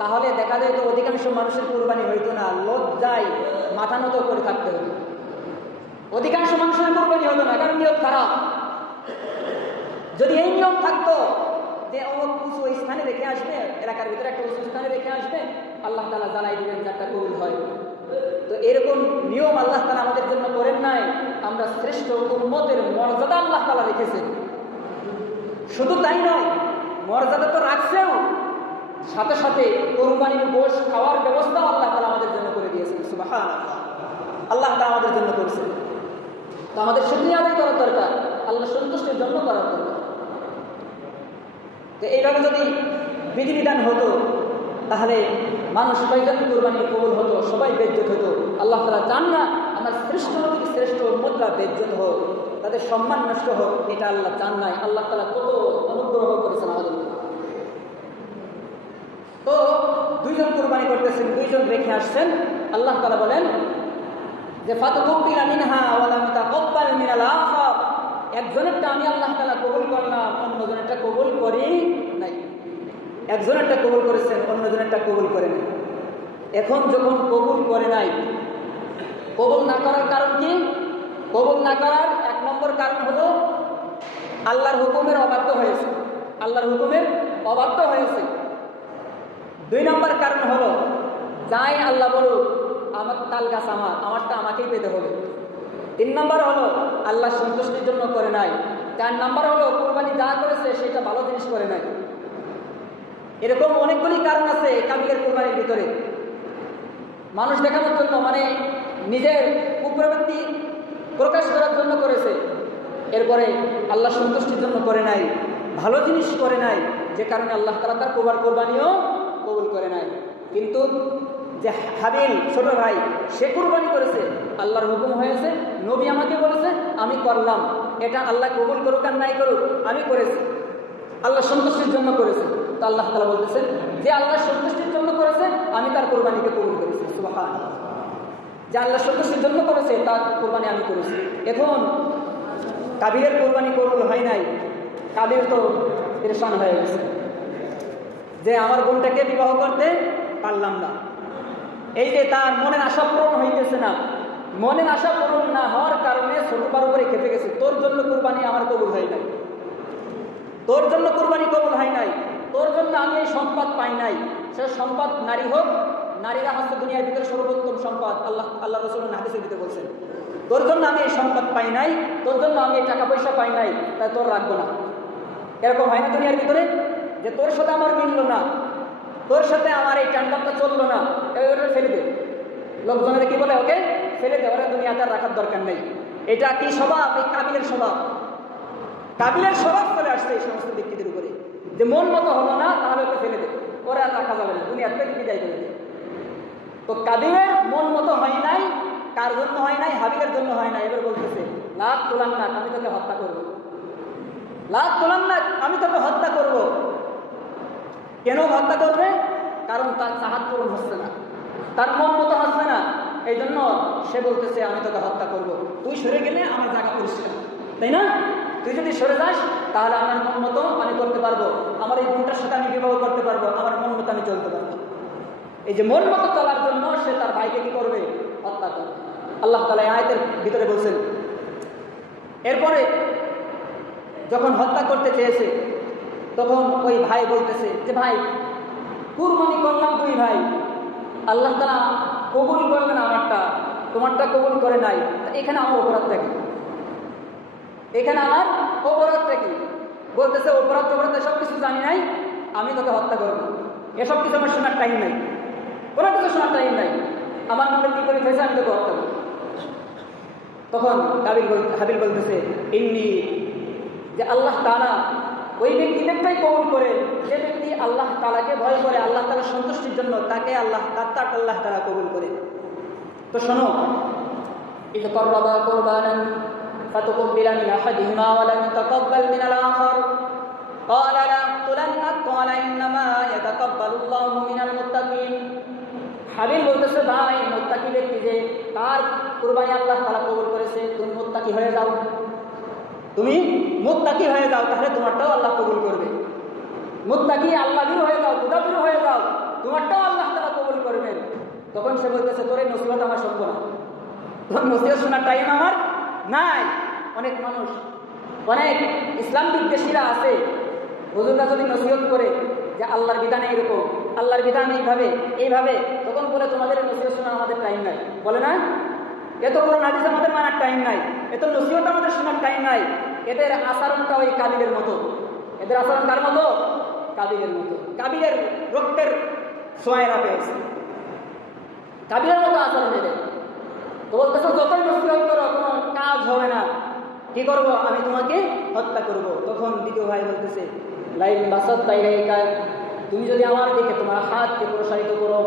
তাহলে দেখা যেত অধিকাংশ মানুষের কুরবানি হইতো না, লজ্জায় মাথা নত করে থাকতে হতো। অধিকাংশ মানুষের কুরবানি হতো না, কারণ নিয়ত খারাপ। যদি এই নিয়ম থাকতো যে অমুক উঁচু স্থানে রেখে আসবে, এলাকার ভিতরে একটা উঁচু স্থানে রেখে আসবে, আল্লাহ তাআলা জ্বালাই দিবেন যারটা কবুল হয়। তো এরকম নিয়ম আল্লাহ তাআলা আমাদের জন্য করেন নাই। আমরা শ্রেষ্ঠ উম্মতের মর্যাদা আল্লাহ তাআলা রেখেছেন। শুধু তাই নয়, মর্যাদা তো রাখছেও, সাথে সাথে কুরবানির গোশত খাওয়ার ব্যবস্থা আল্লাহ তাআলা আমাদের জন্য করে দিয়েছেন। সুবহানাল্লাহ, আল্লাহ তাআলা আমাদের জন্য করেছেন। তো আমাদের শুকরিয়া আদায় করার দরকার, আল্লাহ সন্তুষ্টির জন্য করার দরকার। তো এইভাবে যদি বিধিবিধান হতো তাহলে মানুষ কয়জন কুরবানি কবুল হতো, সবাই বেজ্জত হতো। আল্লাহ তাআলা চান না আমার শ্রেষ্ঠ নবীর শ্রেষ্ঠ উম্মতরা বেজ্জত হোক, তাদের সম্মান নষ্ট হোক, এটা আল্লাহ চান নাই। আল্লাহ তাআলা কত অনুগ্রহ করেছেন আমাদের। তো দুইজন কুরবানি করতেছেন, দুইজন রেখে আসছেন। আল্লাহ তাআলা বলেন যে ফাতুকুবিলা মিনহা ওয়া লাম তাকাব্বাল মিনাল আখার, একজনেরটা আমি আল্লাহ তাআলা কবুল করলাম, অন্যজনেরটা কবুল করি নাই। একজনেরটা কবুল করেছেন, অন্যজনেরটা কবুল করে নাই। এখন যখন কবুল করে নাই, কবুল না করার কারণ কি? কবুল না করার এক নম্বর কারণ হলো আল্লাহর হুকুমের অবাধ্য হয়েছে। আল্লাহর হুকুমের অবাধ্য হয়েছে। দুই নম্বর কারণ হলো যাই আল্লাহ বলুক আমার তাল গাছ আমারটা আমাকেই পেতে হবে। তিন নম্বর হলো আল্লাহ সন্তুষ্টির জন্য করে নাই। চার নম্বর হলো কুরবানি যা করেছে সেটা ভালো জিনিস করে নাই। এরকম অনেকগুলি কারণ আছে কাবিলের কুরবানির ভিতরে। মানুষ দেখানোর জন্য, মানে নিজের কুপ্রবৃত্তি প্রকাশ করার জন্য করেছে, এরপরে আল্লাহ সন্তুষ্টির জন্য করে নাই, ভালো জিনিস করে নাই, যে কারণে আল্লাহ তাআলা তার কুরবানিও কবুল করে নাই। কিন্তু যে হাবিল ছোট ভাই, সে কুরবানি করেছে, আল্লাহর হুকুম হয়েছে, নবী আমাকে বলেছে, আমি করলাম, এটা আল্লাহ কবুল করুক আর নাই করুক, আমি করেছি, আল্লাহ সন্তুষ্টির জন্য করেছে। তো আল্লাহ তাআলা বলতেছেন যে আল্লাহ সন্তুষ্টির জন্য করেছে আমি তার কুরবানিকে কবুল করেছি। সুবহানাল্লাহ, যে আল্লাহ সন্তুষ্টির জন্য করেছে তার কুরবানি আমি করেছি। এখন কাবিলের কুরবানি কবুল হয় নাই, কাবিল তো পেরেশান হয়ে গেছে যে আমার বোনটাকে বিবাহ করতে পারলাম না। এই যে তার মনের আশা পূরণ হইতেছে না, মনের আশা পূরণ না হওয়ার কারণে ছোটবার উপরে খেপে গেছে, তোর জন্য কুরবানি আমার কবুল হয় নাই, তোর জন্য কুরবানি কবুল হয় নাই, তোর জন্য আমি এই সম্পদ পাই নাই। সে সম্পদ নারী হোক, নারীরা হচ্ছে দুনিয়ার ভিতরে সর্বোত্তম সম্পদ। আল্লাহ রাসূল হাদিসের ভিতরে বলছেন তোর জন্য আমি এই সম্পদ পাই নাই, তোর জন্য আমি এই টাকা পয়সা পাই নাই, তাই তোর রাখবো না। এরকম হয় না দুনিয়ার ভিতরে, যে তোর সাথে আমার মিললো না, তোর সাথে আমার এই টানটানটা চললো না, ওটা ফেলে দে। লোকজনের কি বলে, ওকে ফেলে দে, ওরা দুনিয়াতে রাখার দরকার নেই। এটা কি স্বভাব? এই কাবিলের স্বভাব। কাবিলের স্বভাব চলে আসছে এই সমস্ত ব্যক্তিদের উপরে, যে মন মতো হলো না তাহলে ওকে ফেলে দে, ওরা আর রাখা যাবে না, দুনিয়া থেকে বিদায় করে দে। তো কাবিলের মন মতো হয় নাই, কার জন্য হয় নাই? হাবিলের জন্য হয় নাই। এবার বলতেছে লাখ তোলাম না, আমি তোকে হত্যা করবো, লাখ তোলাম না, আমি তোকে হত্যা করব। কেন হত্যা করবে? কারণ তার চাহাত পূরণ হচ্ছে না, তার মন মতো হচ্ছে না, এই জন্য সে বলতেছে আমি তোকে হত্যা করব। তুই সরে গেলে আমার জায়গা পরিষ্কার, তাই না? তুই যদি সরে যাস তাহলে আমার মন মতো আমি করতে পারবো, আমার এই বোনটার সাথে আমি বিবাহ করতে পারবো, আমার মন মতো আমি চলতে পারবো। এই যে মন মতো চলার জন্য সে তার ভাইকে কি করবে? হত্যা করবে। আল্লাহ তাআলা এই আয়াতের ভিতরে বলছেন। এরপরে যখন হত্যা করতে চেয়েছে তখন ওই ভাই বলতেছে যে ভাই কুরবানি করলাম দুই ভাই, আল্লাহ তাআলা কবুল করলেন আমারটা, তোমারটা কবুল করে নাই, এখানে আমার অপরাধটা কি? এখানে আমার অপরাধটা কি? বলতেছে অপরাধ সব কিছু জানি নাই, আমি তোকে হত্যা করবো। এসব কিছু আমার শোনার টাইম নাই, কোনো কিছু শোনার টাইম নাই, আমার মনে কি করে ফেসে আমি তোকে হত্যা করবো। তখন হাবিল বলতেছে ইন্নি, যে আল্লাহ তাআলা ওই ব্যক্তিদেরটাই কবুল করে যে ব্যক্তি আল্লাহ তাআলাকে ভয় করে, আল্লাহ তাআলার সন্তুষ্টির জন্য তাকে আল্লাহ তাআলা কবুল করে। তো শোনো, ইয কররাবা কুরবানান ফাতুকবিলা মিন আহাদিহিমা ওয়া লাম ইয়াতাকাব্বাল মিনাল আখার ক্বালা লা আক্তুলান্নাক ক্বালা ইন্নামা ইয়াতাকাব্বালুল্লাহু মিনাল মুত্তাকিন। হাবিল বলতেছে, ভাই মুত্তাকি ব্যক্তি যে তার কুরবানি আল্লাহ তাআলা কবুল করেছে, তুমি মুত্তাকি হয়ে যাও, তুমি মুত্তাকি হয়ে যাও, তাহলে তোমারটাও আল্লাহ কবুল করবে। মুত্তাকি আল্লাহর হয়ে যাও, খুদাবীর হয়ে যাও, তোমারটাও আল্লাহ তাআলা কবুল করবেন। তখন সে বলতেছে, তোর এই নসিহত আমার শুনবো না, তোর নসিহত শোনার টাইম আমার নাই। অনেক মানুষ, অনেক ইসলাম বিদ্বেষীরা আছে, হুজুররা যদি নসিহত করে যে আল্লাহর বিধান এইরকম, আল্লাহর বিধান এইভাবে, তখন বলে তোমাদের নসিহত শোনার আমাদের টাইম নাই, বলে না? এত কোরআন হাদিস আমাদের মানার টাইম নাই, এত নসিহত আমাদের শোনার টাইম নাই। এদের আচরণটা ওই কাবিলের মতো। এদের আচরণ কার মতো? কাবিলের মতো। কাবিলের রক্তের সোয়াইরা পেয়েছে, কাবিলের মতো আচরণ এদের। তো বলতেছে, যতই নসিহত করো কোনো কাজ হবে না, কি করবো? আমি তোমাকে হত্যা করব। তখন দ্বিতীয় ভাই বলতেছে, লাইন বাসাত তাইলাইকা, তুমি যদি আমার দিকে তোমার হাতকে প্রসারিত করো,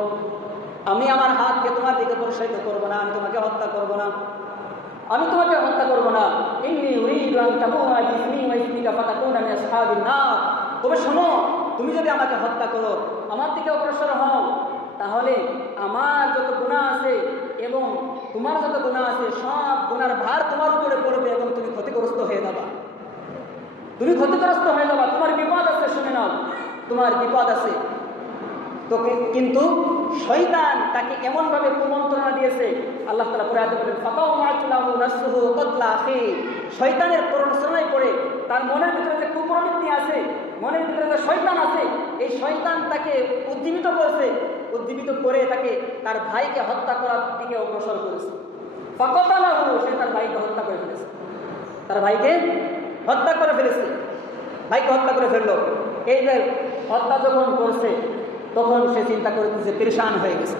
আমি আমার হাতকে তোমার দিকে প্রসারিত করবো না, আমি তোমাকে হত্যা করবো না, আমি তোমাকে হত্যা করবো না। ইন্নী উরিদু আন তাবুআ বিইসমি ওয়া ইসমিকা ফাতাকুনা মিন আসহাবিন নার। তবে শোনো, তুমি যদি আমাকে হত্যা করো, আমার দিকে অগ্রসর হও, তাহলে আমার যত গুনাহ আছে এবং তোমার যত গুনাহ আছে, সব গুনার ভার তোমার উপরে পড়বে এবং তুমি ক্ষতিগ্রস্ত হয়ে যাবা। তুমি ক্ষতিগ্রস্ত হয়ে যাবা, তোমার বিপদ আছে, শুনে নাও, তোমার বিপদ আছে। তোকে কিন্তু শয়তান তাকে এমনভাবে কুমন্ত্রণা দিয়েছে, আল্লাহ তাআলা পরে আয়াতে বলেন, ফাতাওয়াতুলাহু নাফসুহু কতলা আখি। শয়তানের প্ররোচনায় পড়ে তার মনের ভিতরে যে কুপ্রবৃত্তি আছে, মনের ভিতরে যে শয়তান আছে, এই শয়তান তাকে উদ্দীপিত করেছে, উদ্দীপিত করে তাকে তার ভাইকে হত্যা করার দিকে অগ্রসর করেছে। ফাকাতালাহু, সে তার ভাইকে হত্যা করে ফেলেছে, তার ভাইকে হত্যা করে ফেলেছে, ভাইকে হত্যা করে ফেললো। এই যে হত্যা যখন করছে, তখন সে চিন্তা করতেছে, পেরেশান হয়ে গেছে।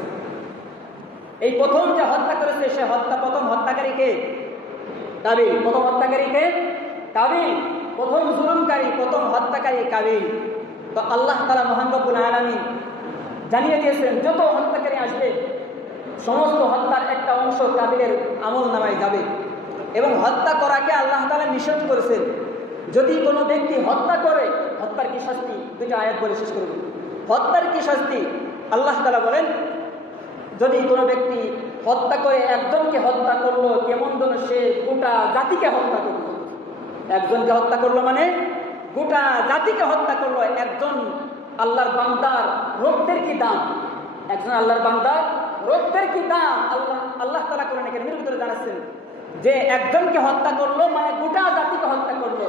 এই প্রথম যে হত্যা করেছে, সে প্রথম হত্যাকারীকে কাবিল, প্রথম হত্যাকারীকে কাবিল, প্রথম জুলুমকারী, প্রথম হত্যাকারী কাবিল। তো আল্লাহ তাআলা মহান রব্বুল আলামিন জানিয়ে দিয়েছেন, যত হত্যাকারী আসবে সমস্ত হত্যার একটা অংশ কাবিলের আমল নামায় যাবে। এবং হত্যা করাকে আল্লাহ তাআলা নিষেধ করেছেন। যদি কোনো ব্যক্তি হত্যা করে, হত্যার কি শাস্তি? দুইটা আয়াত বলে শেষ করব। হত্যার কি শাস্তি? আল্লাহ তাআলা বলেন, যদি কোনো ব্যক্তি হত্যা করে, একজনকে হত্যা করলো, কেমন যেন সে গোটা জাতিকে হত্যা করলো। একজনকে হত্যা করলো মানে গোটা জাতিকে হত্যা করলো। একজন আল্লাহর বান্দার রক্তের কি দাম? একজন আল্লাহর বান্দার রক্তের কি দাম? আল্লাহ তাআলা কোরআনে কারীমের ভিতরে জানাচ্ছেন যে একজনকে হত্যা করলো মানে গোটা জাতিকে হত্যা করলো।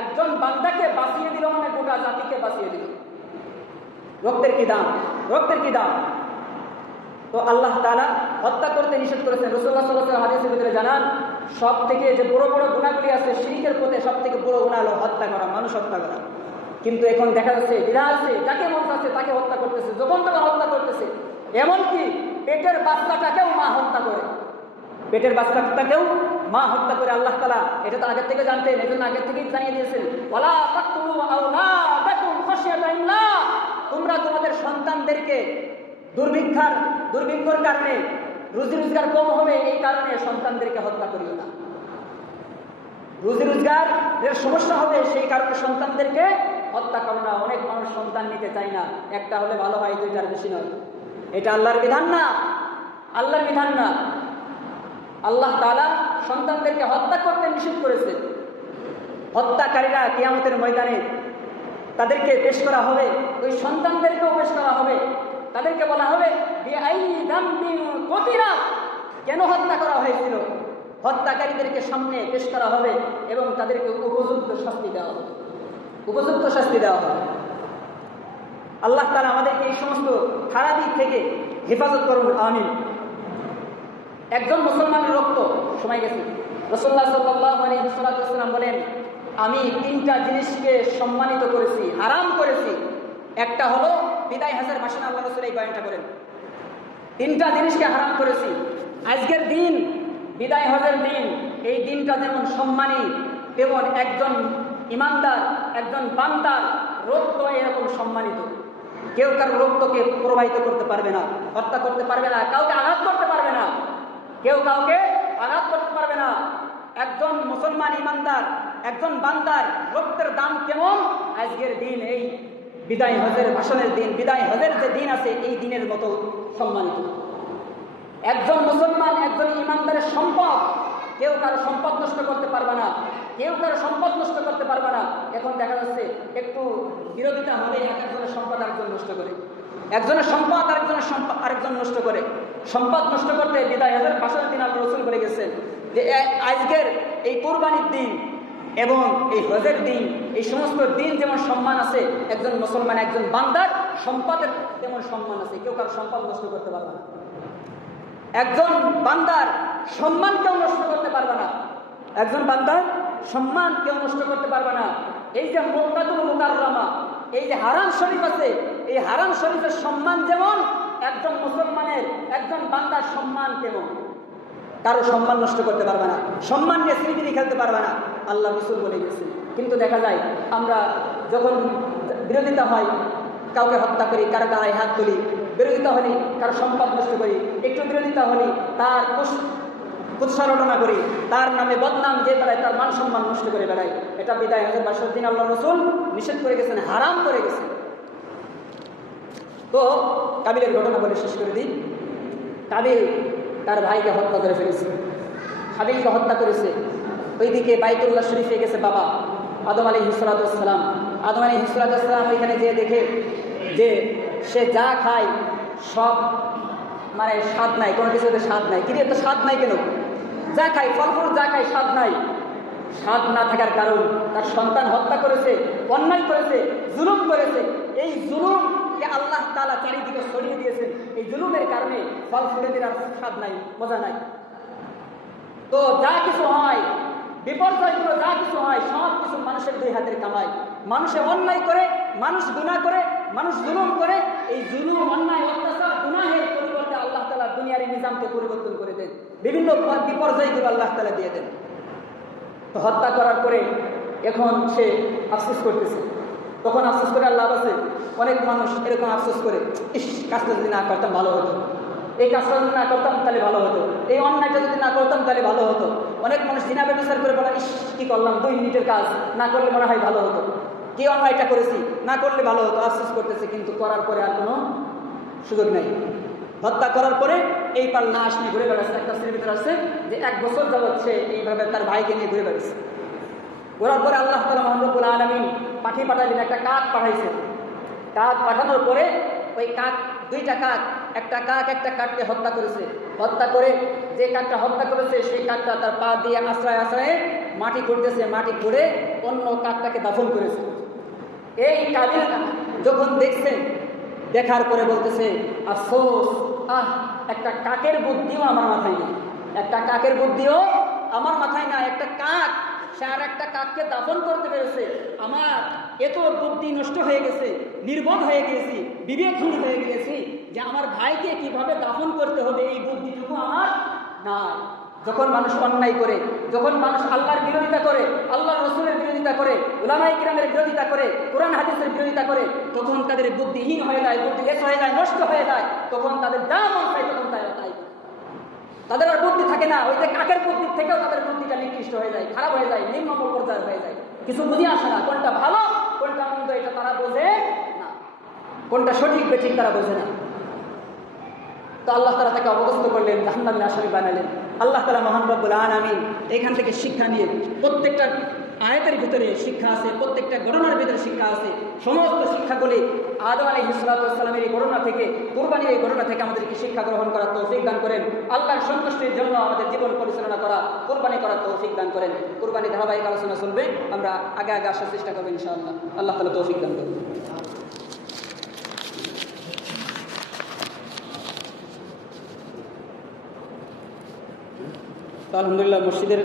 একজন বান্দাকে বাঁচিয়ে দিল মানে গোটা জাতিকে বাঁচিয়ে দিল। রক্তের কি দাম? রক্তের কি দাম? তো আল্লাহ তাআলা হত্যা করতে নিষেধ করেছেন। রাসূলুল্লাহ সাল্লাল্লাহু আলাইহি ওয়াসাল্লাম হাদিসের ভিতরে জানান, সব থেকে যে বড় বড় গুনাহগুলি আছে, শিরকের পথে সব থেকে বড় গুনাহ হলো হত্যা করা, মানুষ হত্যা করা। কিন্তু এখন দেখা যাচ্ছে বিড়াল আছে, যাকে মন চাচ্ছে তাকে হত্যা করতেছে, যখন তাকে হত্যা করতেছে। এমনকি পেটের বাচ্চাটাকেও মা হত্যা করে, পেটের বাচ্চাটাকেও মা হত্যা করে। আল্লাহ তাআলা এটা তো আগের থেকে জানতেন, এজন্য আগের থেকেই জানিয়ে দিয়েছেন, ওয়ালা তাকতুলু আওলাদাকুম খাশিয়াতা ইমলাক। তোমরা তোমাদের সন্তানদেরকে দুর্ভিক্ষর কারণে, রুজি রোজগার কম হবে এই কারণে সন্তানদেরকে হত্যা করিও না। রুজি রোজগারের সমস্যা হবে সেই কারণে সন্তানদেরকে হত্যা করো না। অনেক মানুষ সন্তান নিতে চায় না, একটা হলে ভালো হয়, দুইটার বেশি নয়। এটা আল্লাহর বিধান না, আল্লাহর বিধান না। আল্লাহ তাআলা সন্তানদেরকে হত্যা করতে নিষেধ করেছে। হত্যাকারীরা কিয়ামতের ময়দানে তাদেরকে পেশ করা হবে, ওই সন্তানদেরকেও পেশ করা হবে। তাদেরকে বলা হবে, কেন হত্যা করা হয়েছিল? হত্যাকারীদেরকে সামনে পেশ করা হবে এবং তাদেরকে উপযুক্ত শাস্তি দেওয়া হবে, উপযুক্ত শাস্তি দেওয়া হবে। আল্লাহ তাআলা আমাদেরকে এই সমস্ত খারাপ দিক থেকে হেফাজত করুন, আমিন। একজন মুসলমানের রক্ত সময় গেছে। রাসূলুল্লাহ সাল্লাল্লাহু আলাইহি ওয়াসাল্লাম বলেন, আমি তিনটা জিনিসকে সম্মানিত করেছি, হারাম করেছি। একটা হলো বিদায় হজের মাসে আল্লাহ রাসূল এই বয়ানটা করেন, তিনটা জিনিসকে হারাম করেছি। আজকের দিন বিদায় হজের দিন, এই দিনটা যেমন সম্মানী, তেমন একজন ইমানদার, একজন বান্দার রক্ত এরকম সম্মানিত। কেউ কারো রক্তকে প্রবাহিত করতে পারবে না, হত্যা করতে পারবে না, কাউকে আঘাত করতে পারবে না, কেউ কাউকে আঘাত করতে পারবে না। একজন মুসলমান ইমানদার, একজন বান্দার রক্তের দাম কেমন আজকের দিন, এই বিদায় হজের ভাষণের দিন, বিদায় হজের যে দিন আছে এই দিনের মতো সম্মানিত। একজন মুসলমান, একজন ইমানদারের সম্পদ, কেউ কারো সম্পদ নষ্ট করতে পারবে না, কেউ কারো সম্পদ নষ্ট করতে পারবে না। এখন দেখা যাচ্ছে একটু বিরোধিতা হলে একজনের সম্পদ আরেকজন নষ্ট করে, একজনের সম্পদ আরেকজন নষ্ট করে। সম্পদ নষ্ট করতে বিদায় হজের ভাষণের দিন আল্লাহ রাসূল বলে গেছেন যে আজকের এই কুরবানির দিন এবং এই হজের দিন, এই সমস্ত দিন যেমন সম্মান আছে, একজন মুসলমান, একজন বান্দার সম্পদের তেমন সম্মান আছে। কেউ কারো সম্পদ নষ্ট করতে পারবে না, একজন বান্দার সম্মান কেউ নষ্ট করতে পারবে না, একজন বান্দার সম্মান কেউ নষ্ট করতে পারবে না। এই যে মক্কাতুল মুকাররমা, এই যে হারাম শরীফ আছে, এই হারাম শরীফের সম্মান যেমন একজন মুসলমানের, একজন বান্দার সম্মান তেমন, কারো সম্মান নষ্ট করতে পারবে না, সম্মান নিয়ে স্মৃতি খেলতে পারবে না, আল্লাহ রাসূল বলে গেছেন। কিন্তু দেখা যায় আমরা যখন বিরোধিতা হয়, কাউকে হত্যা করি, কারো গায়ে হাত তুলি, বিরোধিতা হলে কারো সম্পদ নষ্ট করি, একটু বিরোধিতা হলে তার কুৎসারটনা করি, তার নামে বদনাম দিয়ে বেড়ায়, তার মান সম্মান নষ্ট করে বেড়ায়। এটা বিদায় হজের ভাষণের দিন আল্লাহ রাসূল নিষেধ করে গেছেন, হারাম করে গেছেন। তো কাবিলের ঘটনা বলে শেষ করে দিই। কাবিল তার ভাইকে হত্যা করে ফেলেছে, হাবিলকে হত্যা করেছে। ওইদিকে বাইতুল্লাহ শরীফে গেছে বাবা আদম আলাইহিস সালাম। আদম আলাইহিস সালাম ওইখানে যেয়ে দেখে যে সে যা খায় সব মানে স্বাদ নাই, কোনো কিছুতে স্বাদ নাই। কিন্তু এত স্বাদ নাই কেন? যা খায়, ফলফুল যা খায়, স্বাদ নাই। স্বাদ না থাকার কারণ তার সন্তান হত্যা করেছে, অন্যায় করেছে, জুলুম করেছে। এই জুলুমকে আল্লাহ তাআলা চারিদিকে ছড়িয়ে দিয়েছেন। এই জুলুমের কারণে ফল ফুলেদের আর স্বাদ নাই, মজা নাই। তো যা কিছু হয়, বিপর্যয়গুলো যা কিছু হয়, সব কিছু মানুষের দুই হাতের কামাই। মানুষে অন্যায় করে, মানুষ গুনাহ করে, মানুষ জুলুম করে। এই জুলুম, অন্যায়, অত্যাচার, গুনাহের পরিবর্তে আল্লাহ তাআলা দুনিয়ার নিজামকে পরিবর্তন করে দেন, বিভিন্ন বিপর্যয়গুলো আল্লাহ তাআলা দিয়ে দেন। তো হত্যা করার পরে এখন সে আফসোস করতেছে। তখন আফসোস করে আর লাভ আছে? অনেক মানুষ এরকম আফসোস করে, ইস, কাজটা যদি না করতাম ভালো হতো, এই কাজটা যদি না করতাম তাহলে ভালো হতো, এই অন্যায়টা যদি না করতাম তাহলে ভালো হতো। অনেক মানুষ জিনাবে বিচার করে বলে, ইস, কি করলাম, 2 মিনিটের কাজ, না করলে মনে হয় ভালো হতো, কি অন্যায়টা করেছি, না করলে ভালো হতো, আফসোস করতেছে। কিন্তু করার পরে আর কোনো সুযোগ নেই। হত্যা করার পরে এই পাল না আসলে ঘুরে বেড়াচ্ছে। একটা স্ত্রীর ভিতরে আসছে যে 1 বছর যাবৎ সে এইভাবে তার ভাইকে নিয়ে ঘুরে বেড়াচ্ছে। ঘোরার পরে আল্লাহ তাআলা মহান রব্বুল আলামিন পাখি পাঠালেন, একটা কাক পাঠাইছে। কাক পাঠানোর পরে ওই কাক, 2টা কাক, একটা কাক একটা কাককে হত্যা করেছে। হত্যা করে যে কাকটা হত্যা করেছে সেই কাকটা তার পা দিয়ে আশ্রয়ে মাটি খুঁড়তেছে, মাটি খুঁড়ে অন্য কাকটাকে দাফন করেছে। এই কাবিল যখন দেখছেন, দেখার পরে বলতেছে, আফসোস, একটা কাকের বুদ্ধিও আমার মাথায় নেই, একটা কাকের বুদ্ধিও আমার মাথায় না। একটা কাক, সে আর একটা কাককে দাফন করতে পেরেছে। আমার এত বুদ্ধি নষ্ট হয়ে গেছে, নির্বোধ হয়ে গিয়েছি, বিবেকহীন হয়ে গিয়েছি যে আমার ভাইকে কিভাবে দাফন করতে হবে এই বুদ্ধিটুকু আমার না। যখন মানুষ অন্যায় করে, যখন মানুষ আল্লাহর বিরোধিতা করে, আল্লাহর রাসূলের বিরোধিতা করে, উলামায়ে কিরামের বিরোধিতা করে, কোরআন হাদিসের বিরোধিতা করে, তখন তাদের বুদ্ধিহীন হয়ে যায়, বুদ্ধিলেস হয়ে যায়, নষ্ট হয়ে যায়। তখন তাদের যা মন চায় তখন তাই, তাদের আর বুদ্ধি থাকে না। ওই যে কাকের বুদ্ধির থেকেও তাদের বুদ্ধিটা নিকৃষ্ট হয়ে যায়, খারাপ হয়ে যায়, নিম্ন পর্যায়ে হয়ে যায়। কিছু বুঝে আসে না, কোনটা ভালো কোনটা মন্দ এটা তারা বোঝে না, কোনটা সঠিক বেঠিক তারা বোঝে না। তো আল্লাহ তাআলা তাকে অবগত করলেন, জাহান্নামের আসামি বানালেন। আল্লাহ তাআলা মহান রব্বুল আলামিন এখান থেকে শিক্ষা নিয়ে, প্রত্যেকটা আয়াতের ভিতরে শিক্ষা আছে, প্রত্যেকটা ঘটনার ভিতরে শিক্ষা আছে। সমস্ত শিক্ষাগুলি আদম আলাইহিস সালামের এই ঘটনা থেকে, কুরবানির এই ঘটনা থেকে আমাদেরকে শিক্ষা গ্রহণ করার তৌফিক দান করেন। আল্লাহর সন্তুষ্টির জন্য আমাদের জীবন পরিচালনা করা, কুরবানি করার তৌফিক দান করেন। কুরবানি ধারাবাহিক আলোচনা চলবে, আমরা আগে আসার চেষ্টা করবো ইনশাআল্লাহ। আল্লাহ তাআলা তৌফিক দান করুন। আলহামদুলিল্লাহ, মসজিদের